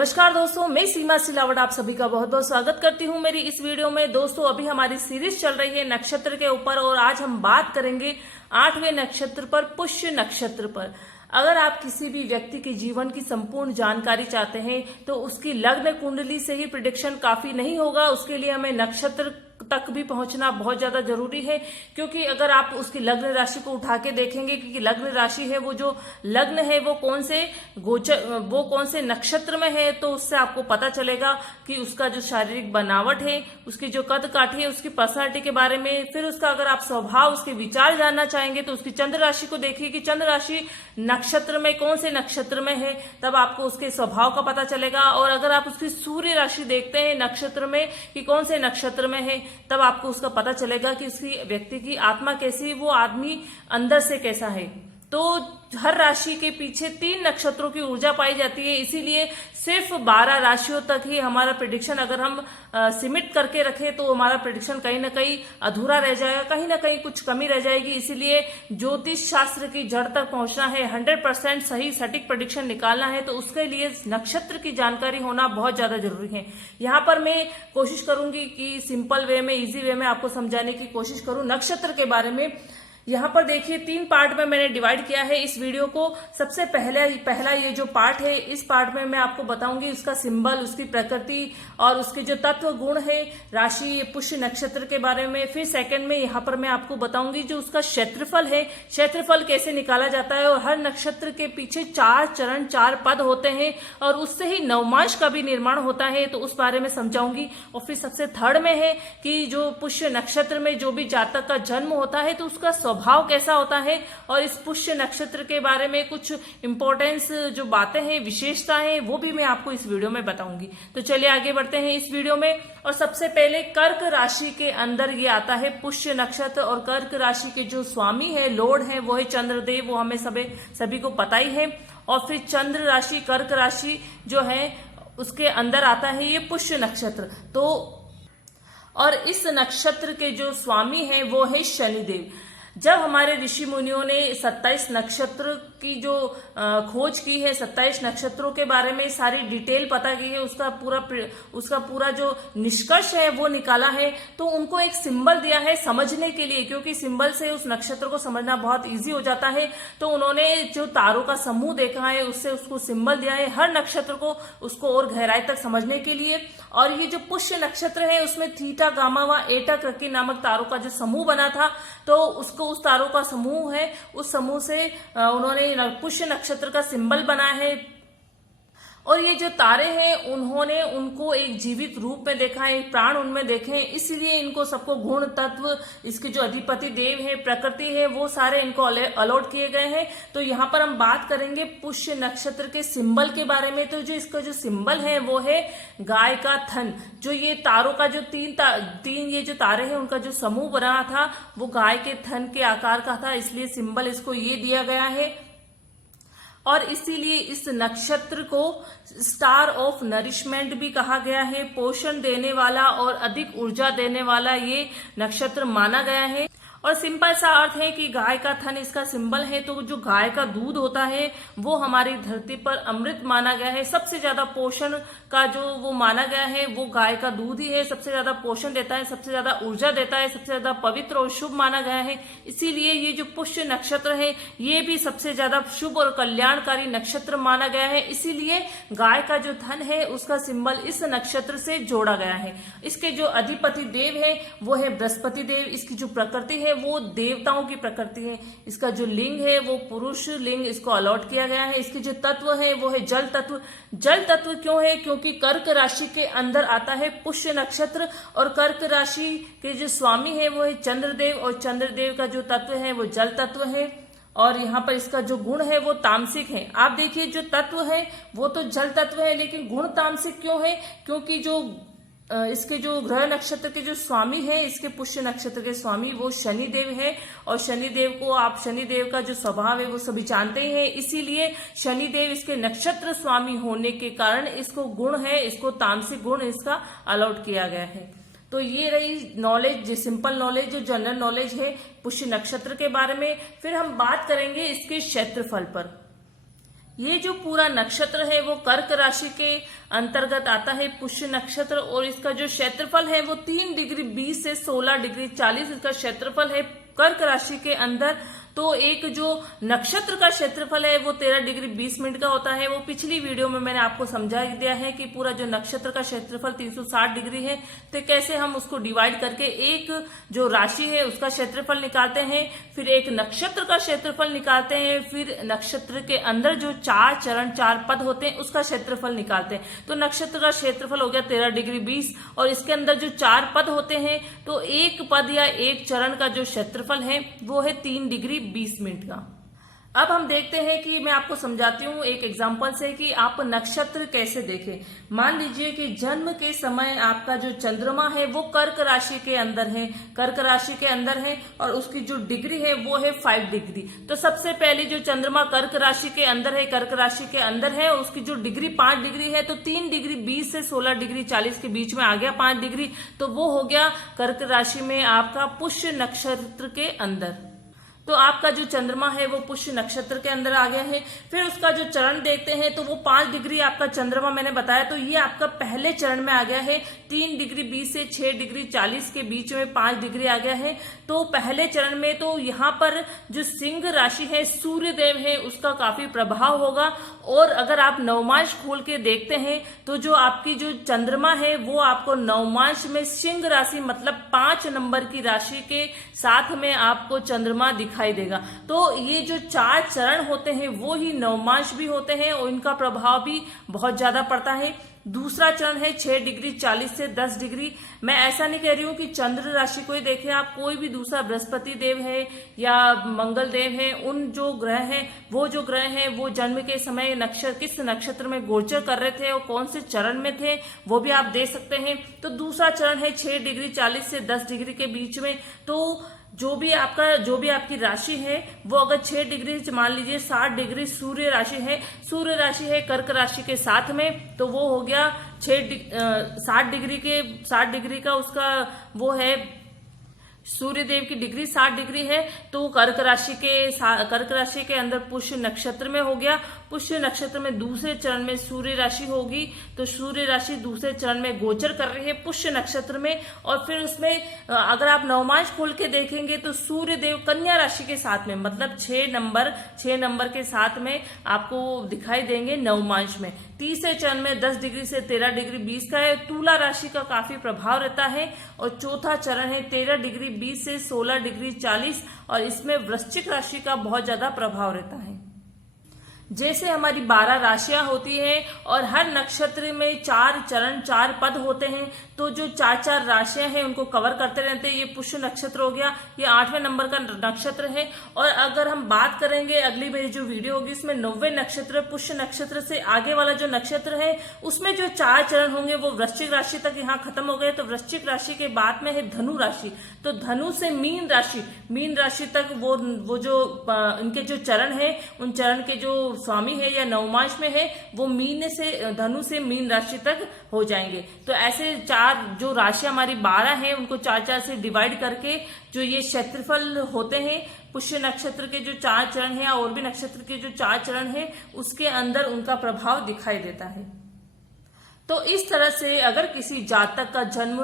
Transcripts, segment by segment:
नमस्कार दोस्तों, मैं सीमा सिलावट आप सभी का बहुत बहुत स्वागत करती हूं मेरी इस वीडियो में। दोस्तों, अभी हमारी सीरीज चल रही है नक्षत्र के ऊपर और आज हम बात करेंगे 8वें नक्षत्र पर, पुष्य नक्षत्र पर। अगर आप किसी भी व्यक्ति के जीवन की संपूर्ण जानकारी चाहते हैं तो उसकी लग्न कुंडली से ही प्रिडिक्शन काफी नहीं होगा। उसके लिए हमें नक्षत्र तक भी पहुंचना बहुत ज्यादा जरूरी है, क्योंकि अगर आप उसकी लग्न राशि को उठा के देखेंगे कि लग्न राशि है, वो जो लग्न है वो कौन से नक्षत्र में है, तो उससे आपको पता चलेगा कि उसका जो शारीरिक बनावट है, उसकी जो कद काठी है, उसकी पर्सनालिटी के बारे में। फिर उसका अगर आप स्वभाव, उसके विचार जानना चाहेंगे तो उसकी चंद्र राशि को देखिए कि चंद्र राशि नक्षत्र में कौन से नक्षत्र में है, तब आपको उसके स्वभाव का पता चलेगा। और अगर आप उसकी सूर्य राशि देखते हैं नक्षत्र में कि कौन से नक्षत्र में है, तब आपको उसका पता चलेगा कि उसकी व्यक्ति की आत्मा कैसी, वो आदमी अंदर से कैसा है। तो हर राशि के पीछे 3 नक्षत्रों की ऊर्जा पाई जाती है, इसीलिए सिर्फ 12 राशियों तक ही हमारा प्रेडिक्शन अगर हम सीमित करके रखें तो हमारा प्रेडिक्शन कहीं ना कहीं अधूरा रह जाएगा, कहीं ना कहीं कुछ कमी रह जाएगी। इसीलिए ज्योतिष शास्त्र की जड़ तक पहुंचना है, 100% सही सटीक प्रेडिक्शन निकालना है, तो उसके लिए नक्षत्र की जानकारी होना बहुत ज्यादा जरूरी है। यहाँ पर मैं कोशिश करूंगी कि सिंपल वे में, इजी वे में आपको समझाने की कोशिश करूं नक्षत्र के बारे में। यहाँ पर देखिए 3 पार्ट में मैंने डिवाइड किया है इस वीडियो को। सबसे पहला ये जो पार्ट है, इस पार्ट में मैं आपको बताऊंगी उसका सिंबल, उसकी प्रकृति और उसके जो तत्व गुण है राशि पुष्य नक्षत्र के बारे में। फिर सेकंड में यहाँ पर मैं आपको बताऊंगी जो उसका क्षेत्रफल है, क्षेत्रफल कैसे निकाला जाता है, और हर नक्षत्र के पीछे 4 चरण 4 पद होते हैं और उससे ही नवमांश का भी निर्माण होता है, तो उस बारे में समझाऊंगी। और फिर सबसे थर्ड में है कि जो पुष्य नक्षत्र में जो भी जातक का जन्म होता है तो उसका स्वभाव कैसा होता है, और इस पुष्य नक्षत्र के बारे में कुछ इंपॉर्टेंस जो बातें हैं, विशेषताएं, वो भी मैं आपको इस वीडियो में बताऊंगी। तो चलिए आगे बढ़ते हैं इस वीडियो में। और सबसे पहले कर्क राशि के अंदर ये आता है पुष्य नक्षत्र, और कर्क राशि के जो स्वामी है, लॉर्ड है, वो है चंद्रदेव, वो हमें सभी को पता ही है। और फिर चंद्र राशि, कर्क राशि जो है उसके अंदर आता है ये पुष्य नक्षत्र। तो और इस नक्षत्र के जो स्वामी है वो है शनिदेव। जब हमारे ऋषि मुनियों ने 27 नक्षत्र की जो खोज की है, 27 नक्षत्रों के बारे में सारी डिटेल पता की है, उसका पूरा जो निष्कर्ष है वो निकाला है, तो उनको एक सिंबल दिया है समझने के लिए, क्योंकि सिंबल से उस नक्षत्र को समझना बहुत इजी हो जाता है। तो उन्होंने जो तारों का समूह देखा है उससे उसको सिंबल दिया है हर नक्षत्र को, उसको और गहराई तक समझने के लिए। और ये जो पुष्य नक्षत्र है उसमें थीटा, गामा व एटा, क्रकी नामक तारों का जो समूह बना था, तो उस तारों का समूह है, उस समूह से उन्होंने पुष्य नक्षत्र का सिंबल बनाया है। और ये जो तारे हैं उन्होंने उनको एक जीवित रूप में देखा है, प्राण उनमें देखे हैं, इसलिए इनको सबको गुण तत्व, इसके जो अधिपति देव है, प्रकृति है, वो सारे इनको अलॉट किए गए हैं। तो यहाँ पर हम बात करेंगे पुष्य नक्षत्र के सिंबल के बारे में। तो जो इसका जो सिंबल है वो है गाय का थन। जो ये तारों का जो तीन ये जो तारे हैं उनका जो समूह बना था वो गाय के थन के आकार का था, इसलिए सिंबल इसको ये दिया गया है। और इसीलिए इस नक्षत्र को स्टार ऑफ नरिशमेंट भी कहा गया है। पोषण देने वाला और अधिक ऊर्जा देने वाला ये नक्षत्र माना गया है। और सिंपल सा अर्थ है कि गाय का थन इसका सिंबल है। तो जो गाय का दूध होता है वो हमारी धरती पर अमृत माना गया है। सबसे ज्यादा पोषण का जो वो माना गया है वो गाय का दूध ही है, सबसे ज्यादा पोषण देता है, सबसे ज्यादा ऊर्जा देता है, सबसे ज्यादा पवित्र और शुभ माना गया है। इसीलिए ये जो पुष्य नक्षत्र है ये भी सबसे ज्यादा शुभ और कल्याणकारी नक्षत्र माना गया है। इसीलिए गाय का जो धन है उसका सिंबल इस नक्षत्र से जोड़ा गया है। इसके जो अधिपति देव है वो है बृहस्पति देव। इसकी जो प्रकृति है वो देवताओं की प्रकृति है। इसका जो लिंग है वो पुरुष लिंग इसको अलॉट किया गया है। इसके जो तत्व है वो है जल तत्व। जल तत्व क्यों है? क्योंकि कर्क राशि के अंदर आता है पुष्य नक्षत्र, और कर्क राशि के जो स्वामी है वो है चंद्रदेव, और चंद्रदेव का जो तत्व है वो जल तत्व है। और यहाँ पर इसका जो गुण है वो तामसिक है। आप देखिए जो तत्व है वो तो जल तत्व है, लेकिन गुण तामसिक क्यों है? क्योंकि जो इसके जो ग्रह नक्षत्र के जो स्वामी है, इसके पुष्य नक्षत्र के स्वामी वो शनिदेव है। और शनिदेव का जो स्वभाव है वो सभी जानते ही हैं। इसीलिए शनिदेव इसके नक्षत्र स्वामी होने के कारण इसको गुण है, इसको तामसिक गुण इसका अलॉट किया गया है। तो ये रही नॉलेज, जो सिंपल नॉलेज, जो जनरल नॉलेज है पुष्य नक्षत्र के बारे में। फिर हम बात करेंगे इसके क्षेत्रफल पर। ये जो पूरा नक्षत्र है वो कर्क राशि के अंतर्गत आता है, पुष्य नक्षत्र। और इसका जो क्षेत्रफल है वो 3 डिग्री 20 से 16 डिग्री 40 इसका क्षेत्रफल है कर्क राशि के अंदर। तो एक जो नक्षत्र का क्षेत्रफल है वो 13 डिग्री 20 मिनट का होता है। वो पिछली वीडियो में मैंने आपको समझा दिया है कि पूरा जो नक्षत्र का क्षेत्रफल 360 डिग्री है, तो कैसे हम उसको डिवाइड करके एक जो राशि है उसका क्षेत्रफल निकालते हैं, फिर एक नक्षत्र का क्षेत्रफल निकालते हैं, फिर नक्षत्र के अंदर जो 4 चरण 4 पद होते हैं उसका क्षेत्रफल निकालते हैं। तो नक्षत्र का क्षेत्रफल हो गया 13 डिग्री 20 और इसके अंदर जो 4 पद होते हैं तो एक पद या एक चरण का जो क्षेत्रफल है वो है 3 डिग्री 20 मिनट का। अब हम देखते हैं कि मैं आपको समझाती हूँ एक एग्जांपल से कि आप नक्षत्र कैसे देखें। मान लीजिए कि जन्म के समय आपका जो चंद्रमा है वो कर्क राशि के अंदर है, कर्क राशि के अंदर है और उसकी जो डिग्री है वो है 5 डिग्री। तो सबसे पहले जो चंद्रमा कर्क राशि के अंदर है, कर्क राशि के अंदर है, उसकी जो डिग्री 5 डिग्री है, तो 3 डिग्री 20 से 16 डिग्री 40 के बीच में आ गया 5 डिग्री, तो वो हो गया कर्क राशि में आपका पुष्य नक्षत्र के अंदर। तो आपका जो चंद्रमा है वो पुष्य नक्षत्र के अंदर आ गया है। फिर उसका जो चरण देखते हैं तो वो 5 डिग्री आपका चंद्रमा मैंने बताया, तो ये आपका पहले चरण में आ गया है। 3 डिग्री 20 से 6 डिग्री 40 के बीच में 5 डिग्री आ गया है। तो पहले चरण में तो यहाँ पर जो सिंह राशि है, सूर्य देव है, उसका काफी प्रभाव होगा। और अगर आप नवमांश खोल के देखते हैं तो जो आपकी जो चंद्रमा है वो आपको नवमांश में सिंह राशि मतलब 5 नंबर की राशि के साथ में आपको चंद्रमा दिखाई देगा। तो ये जो 4 चरण होते हैं वो ही नवमांश भी होते हैं और इनका प्रभाव भी बहुत ज्यादा पड़ता है। दूसरा चरण है 6 डिग्री 40 से 10 डिग्री। मैं ऐसा नहीं कह रही हूँ कि चंद्र राशि को ही देखें आप, कोई भी दूसरा बृहस्पति देव है या मंगल देव है, उन जो ग्रह हैं वो जन्म के समय किस नक्षत्र में गोचर कर रहे थे और कौन से चरण में थे वो भी आप देख सकते हैं। तो दूसरा चरण है 6 डिग्री 40 से 10 डिग्री के बीच में। तो जो भी आपकी राशि है वो अगर 6 डिग्री मान लीजिए 60 डिग्री सूर्य राशि है कर्क राशि के साथ में, तो वो हो गया 60 डिग्री का उसका वो है सूर्य देव की डिग्री 60 डिग्री है। तो कर्क राशि के अंदर पुष्य नक्षत्र में हो गया। पुष्य नक्षत्र में दूसरे चरण में सूर्य राशि होगी, तो सूर्य राशि दूसरे चरण में गोचर कर रही है पुष्य नक्षत्र में। और फिर उसमें अगर आप नवमांश खोल के देखेंगे तो सूर्य देव कन्या राशि के साथ में मतलब 6 नंबर के साथ में आपको दिखाई देंगे नवमांश में। तीसरे चरण में 10 डिग्री से 13 डिग्री 20 का है, तुला राशि का काफी प्रभाव रहता है। और चौथा चरण है 13 डिग्री 20 से 16 डिग्री 40 और इसमें वृश्चिक राशि का बहुत ज्यादा प्रभाव रहता है। जैसे हमारी 12 राशियां होती हैं और हर नक्षत्र में 4 चरण 4 पद होते हैं, तो जो 4 राशियां हैं उनको कवर करते रहते हैं। ये पुष्य नक्षत्र हो गया, ये 8वें नंबर का नक्षत्र है। और अगर हम बात करेंगे अगली मेरी जो वीडियो होगी इसमें 90वें नक्षत्र, पुष्य नक्षत्र से आगे वाला जो नक्षत्र है उसमें जो 4 चरण होंगे वो वृश्चिक राशि तक यहाँ खत्म हो गए। तो वृश्चिक राशि के बाद में है धनु राशि, तो धनु से मीन राशि तक वो जो इनके जो चरण है उन चरण के जो स्वामी है या नवमांश में है वो धनु से मीन राशि तक हो जाएंगे। तो ऐसे 4 जो राशियां हमारी 12 हैं उनको 4 से डिवाइड करके जो ये क्षेत्रफल होते हैं पुष्य नक्षत्र के जो 4 चरण हैं और भी नक्षत्र के जो 4 चरण हैं उसके अंदर उनका प्रभाव दिखाई देता है। तो इस तरह से अगर किसी जातक का जन्म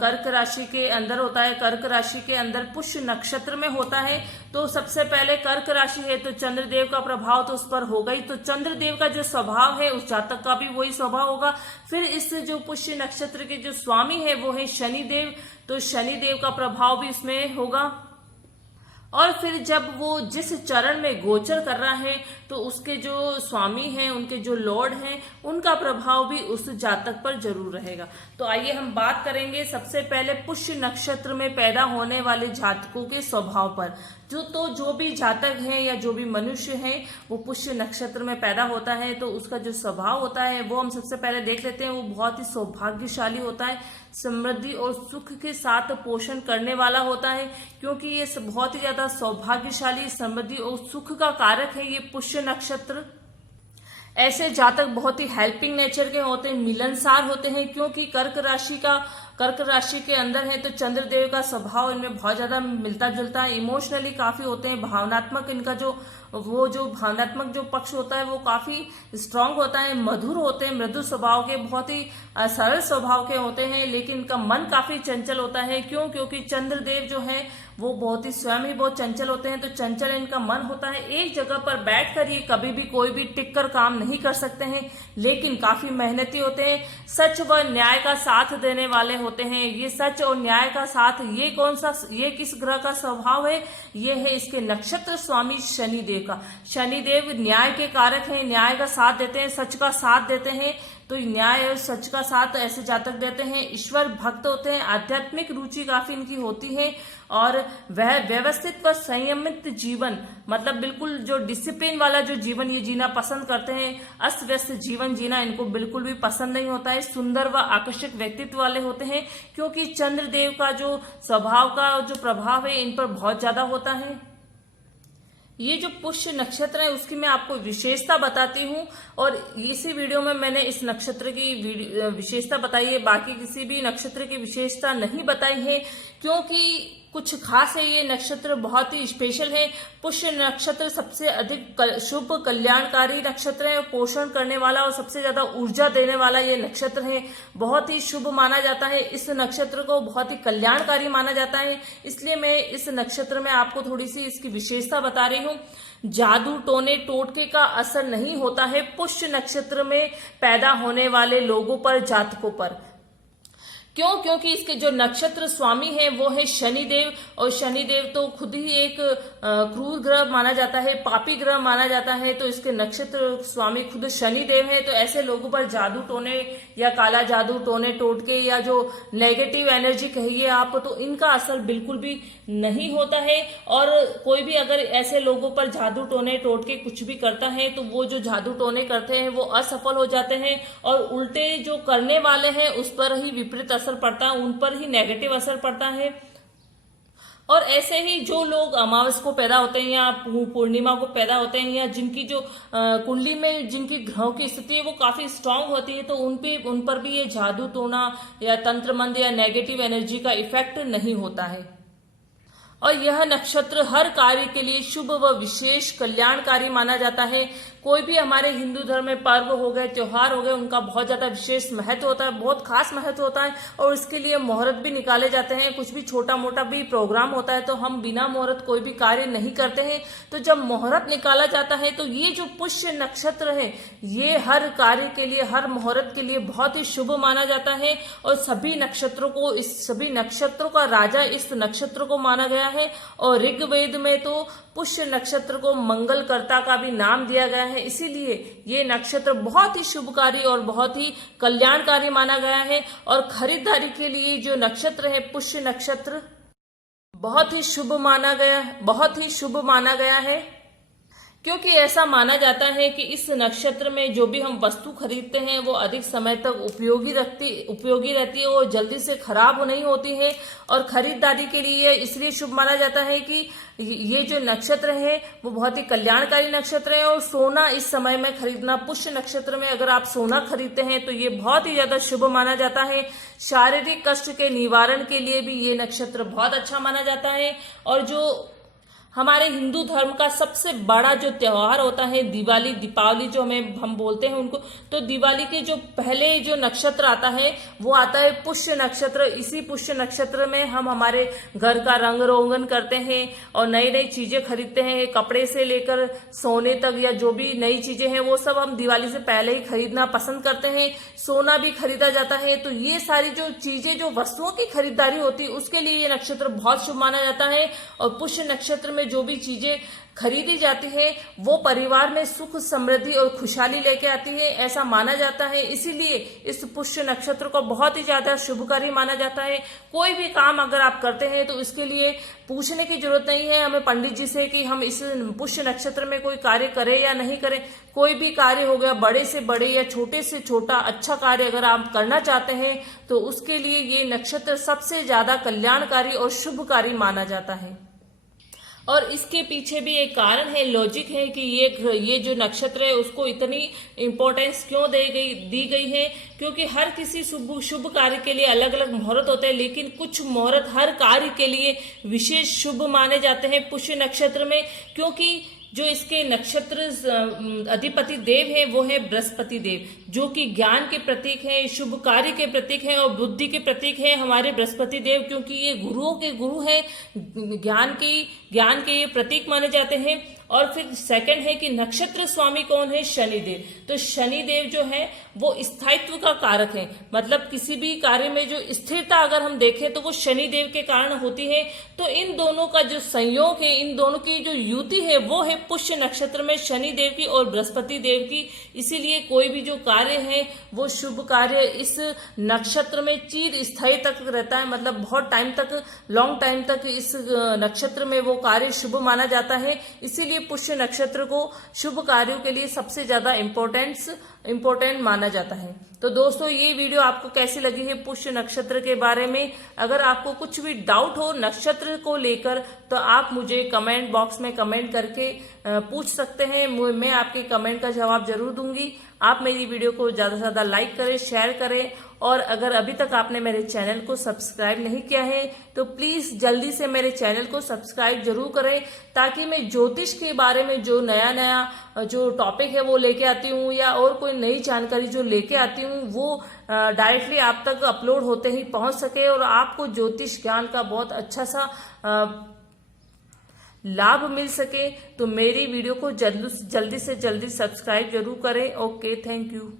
कर्क राशि के अंदर होता है, कर्क राशि के अंदर पुष्य नक्षत्र में होता है, तो सबसे पहले कर्क राशि है तो चंद्रदेव का प्रभाव तो उस पर होगा ही। तो चंद्रदेव का जो स्वभाव है उस जातक का भी वही स्वभाव होगा। फिर इस जो पुष्य नक्षत्र के जो स्वामी है वो है शनिदेव, तो शनिदेव का प्रभाव भी इसमें होगा। और फिर जब वो जिस चरण में गोचर कर रहा है तो उसके जो स्वामी हैं, उनके जो लॉर्ड हैं, उनका प्रभाव भी उस जातक पर जरूर रहेगा। तो आइए हम बात करेंगे सबसे पहले पुष्य नक्षत्र में पैदा होने वाले जातकों के स्वभाव पर। जो भी जातक है या जो भी मनुष्य है वो पुष्य नक्षत्र में पैदा होता है तो उसका जो स्वभाव होता है वो हम सबसे पहले देख लेते हैं। वो बहुत ही सौभाग्यशाली होता है, समृद्धि और सुख के साथ पोषण करने वाला होता है, क्योंकि ये बहुत ही ज्यादा सौभाग्यशाली, समृद्धि और सुख का कारक है ये पुष्य नक्षत्र। ऐसे जातक बहुत ही हेल्पिंग नेचर के होते हैं, मिलनसार होते हैं, क्योंकि कर्क राशि कर्क राशि के अंदर है, तो चंद्रदेव का स्वभाव इनमें बहुत ज्यादा मिलता जुलता है। इमोशनली काफी होते हैं, भावनात्मक इनका जो भावनात्मक जो पक्ष होता है वो काफी स्ट्रांग होता है, मधुर होते हैं, मृदु स्वभाव के, बहुत ही सरल स्वभाव के होते हैं। लेकिन इनका मन काफी चंचल होता है। क्यों? क्योंकि चंद्रदेव जो है वो बहुत ही स्वयं ही बहुत चंचल होते हैं, तो चंचल इनका मन होता है। एक जगह पर बैठकर ये कभी भी कोई भी टिक कर काम नहीं कर सकते हैं, लेकिन काफी मेहनती होते हैं। सच व न्याय का साथ देने वाले होते हैं। ये सच और न्याय का साथ, ये किस ग्रह का स्वभाव है? ये है इसके नक्षत्र स्वामी शनिदेव का। शनिदेव न्याय के कारक हैं, न्याय का साथ देते हैं, सच का साथ देते हैं। तो न्याय और सच का साथ ऐसे जातक देते हैं। ईश्वर भक्त होते हैं, आध्यात्मिक रुचि काफी इनकी होती है, और वह व्यवस्थित व संयमित जीवन, मतलब बिल्कुल जो डिसिप्लिन वाला जो जीवन ये जीना पसंद करते हैं। अस्त व्यस्त जीवन जीना इनको बिल्कुल भी पसंद नहीं होता है। सुंदर व आकर्षक व्यक्तित्व वाले होते हैं, क्योंकि चंद्रदेव का जो स्वभाव का जो प्रभाव है इन पर बहुत ज्यादा होता है। ये जो पुष्य नक्षत्र है उसकी मैं आपको विशेषता बताती हूँ, और इसी वीडियो में मैंने इस नक्षत्र की विशेषता बताई है, बाकी किसी भी नक्षत्र की विशेषता नहीं बताई है, क्योंकि कुछ खास है। ये नक्षत्र बहुत ही स्पेशल है। पुष्य नक्षत्र सबसे अधिक शुभ कल्याणकारी नक्षत्र है, पोषण करने वाला और सबसे ज्यादा ऊर्जा देने वाला ये नक्षत्र है। बहुत ही शुभ माना जाता है, इस नक्षत्र को बहुत ही कल्याणकारी माना जाता है। इसलिए मैं इस नक्षत्र में आपको थोड़ी सी इसकी विशेषता बता रही हूँ। जादू टोने टोटके का असर नहीं होता है पुष्य नक्षत्र में पैदा होने वाले लोगों पर, जातकों पर। क्यों? क्योंकि इसके जो नक्षत्र स्वामी है वो है शनिदेव, और शनिदेव तो खुद ही एक क्रूर ग्रह माना जाता है, पापी ग्रह माना जाता है। तो इसके नक्षत्र स्वामी खुद शनिदेव है। तो ऐसे लोगों पर जादू टोने या काला जादू, टोने टोटके या जो नेगेटिव एनर्जी कहिए आप, तो इनका असर बिल्कुल भी नहीं होता है। और कोई भी अगर ऐसे लोगों पर जादू टोने टोटके कुछ भी करता है तो वो जो जादू टोने करते हैं वो असफल हो जाते हैं, और उल्टे जो करने वाले हैं उस पर ही विपरीत असर पड़ता है, उन पर ही नेगेटिव असर पड़ता है। और ऐसे ही जो लोग अमावस को पैदा होते हैं या पूर्णिमा को पैदा होते हैं, या जिनकी जो कुंडली में जिनकी ग्रहों की स्थिति है वो काफी स्ट्रांग होती है, तो उन पर भी ये जादू टोना या तंत्र मंत्र या नेगेटिव एनर्जी का इफेक्ट नहीं होता है। और यह नक्षत्र हर कार्य के लिए शुभ व विशेष कल्याणकारी माना जाता है। कोई भी हमारे हिंदू धर्म में पर्व हो गए, त्योहार हो गए, उनका बहुत ज्यादा विशेष महत्व होता है, बहुत खास महत्व होता है, और इसके लिए मुहूर्त भी निकाले जाते हैं। कुछ भी छोटा मोटा भी प्रोग्राम होता है तो हम बिना मुहूर्त कोई भी कार्य नहीं करते हैं। तो जब मुहूर्त निकाला जाता है तो ये जो पुष्य नक्षत्र है ये हर कार्य के लिए, हर मुहूर्त के लिए बहुत ही शुभ माना जाता है। और सभी नक्षत्रों का राजा इस नक्षत्र को माना गया है। और ऋग्वेद में तो पुष्य नक्षत्र को मंगलकर्ता का भी नाम दिया गया है, इसीलिए ये नक्षत्र बहुत ही शुभकारी और बहुत ही कल्याणकारी माना गया है। और खरीदारी के लिए जो नक्षत्र है पुष्य नक्षत्र बहुत ही शुभ माना गया है, क्योंकि ऐसा माना जाता है कि इस नक्षत्र में जो भी हम वस्तु खरीदते हैं वो अधिक समय तक उपयोगी रहती है और जल्दी से खराब नहीं होती है। और खरीदारी के लिए इसलिए शुभ माना जाता है कि ये जो नक्षत्र है वो बहुत ही कल्याणकारी नक्षत्र है। और सोना इस समय में खरीदना, पुष्य नक्षत्र में अगर आप सोना खरीदते हैं तो ये बहुत ही ज्यादा शुभ माना जाता है। शारीरिक कष्ट के निवारण के लिए भी ये नक्षत्र बहुत अच्छा माना जाता है। और जो हमारे हिंदू धर्म का सबसे बड़ा जो त्योहार होता है दीपावली जो हम बोलते हैं उनको, तो दिवाली के जो पहले जो नक्षत्र आता है वो आता है पुष्य नक्षत्र। इसी पुष्य नक्षत्र में हम हमारे घर का रंग रोगन करते हैं और नई नई चीजें खरीदते हैं, कपड़े से लेकर सोने तक या जो भी नई चीजें हैं वो सब हम दिवाली से पहले ही खरीदना पसंद करते हैं। सोना भी खरीदा जाता है। तो ये सारी जो चीजें, जो वस्तुओं की खरीदारी होती है उसके लिए ये नक्षत्र बहुत शुभ माना जाता है। और पुष्य नक्षत्र में जो भी चीजें खरीदी जाती है वो परिवार में सुख, समृद्धि और खुशहाली लेके आती है, ऐसा माना जाता है। इसीलिए इस पुष्य नक्षत्र को बहुत ही ज्यादा शुभकारी माना जाता है। कोई भी काम अगर आप करते हैं तो इसके लिए पूछने की जरूरत नहीं है हमें पंडित जी से कि हम इस पुष्य नक्षत्र में कोई कार्य करें या नहीं करें। कोई भी कार्य हो गया, बड़े से बड़े या छोटे से छोटा अच्छा कार्य अगर आप करना चाहते हैं तो उसके लिए ये नक्षत्र सबसे ज्यादा कल्याणकारी और शुभकारी माना जाता है। और इसके पीछे भी एक कारण है, लॉजिक है कि ये जो नक्षत्र है उसको इतनी इम्पोर्टेंस क्यों दी गई है, क्योंकि हर किसी शुभ कार्य के लिए अलग अलग मुहूर्त होते हैं, लेकिन कुछ मुहूर्त हर कार्य के लिए विशेष शुभ माने जाते हैं पुष्य नक्षत्र में। क्योंकि जो इसके नक्षत्र अधिपति देव है वो है बृहस्पति देव, जो कि ज्ञान के प्रतीक है, शुभ कार्य के प्रतीक है और बुद्धि के प्रतीक है हमारे बृहस्पति देव, क्योंकि ये गुरुओं के गुरु है, ज्ञान के ये प्रतीक माने जाते हैं। और फिर सेकंड है कि नक्षत्र स्वामी कौन है, शनिदेव। तो शनिदेव जो है वो स्थायित्व का कारक है, मतलब किसी भी कार्य में जो स्थिरता अगर हम देखें तो वो शनिदेव के कारण होती है। तो इन दोनों का जो संयोग है, इन दोनों की जो युति है वो है पुष्य नक्षत्र में शनिदेव की और बृहस्पति देव की। इसीलिए कोई भी जो कार्य है वो शुभ कार्य इस नक्षत्र में चिर स्थायी तक रहता है, मतलब बहुत टाइम तक, लॉन्ग टाइम तक इस नक्षत्र में वो कार्य शुभ माना जाता है। इसीलिए पुष्य नक्षत्र को शुभ कार्यों के लिए सबसे ज्यादा इम्पोर्टेंट माना जाता है। तो दोस्तों ये वीडियो आपको कैसी लगी है पुष्य नक्षत्र के बारे में? अगर आपको कुछ भी डाउट हो नक्षत्र को लेकर तो आप मुझे कमेंट बॉक्स में कमेंट करके पूछ सकते हैं, मैं आपके कमेंट का जवाब जरूर दूंगी। आप मेरी वीडियो को ज्यादा से ज्यादा लाइक करें, शेयर करें, और अगर अभी तक आपने मेरे चैनल को सब्सक्राइब नहीं किया है तो प्लीज जल्दी से मेरे चैनल को सब्सक्राइब जरूर करें, ताकि मैं ज्योतिष के बारे में जो नया जो टॉपिक है वो लेके आती हूँ या और कोई नई जानकारी जो लेके आती हूँ वो डायरेक्टली आप तक अपलोड होते ही पहुंच सके और आपको ज्योतिष ज्ञान का बहुत अच्छा सा लाभ मिल सके। तो मेरी वीडियो को जल्दी से जल्दी सब्सक्राइब जरूर करें। Okay, thank you.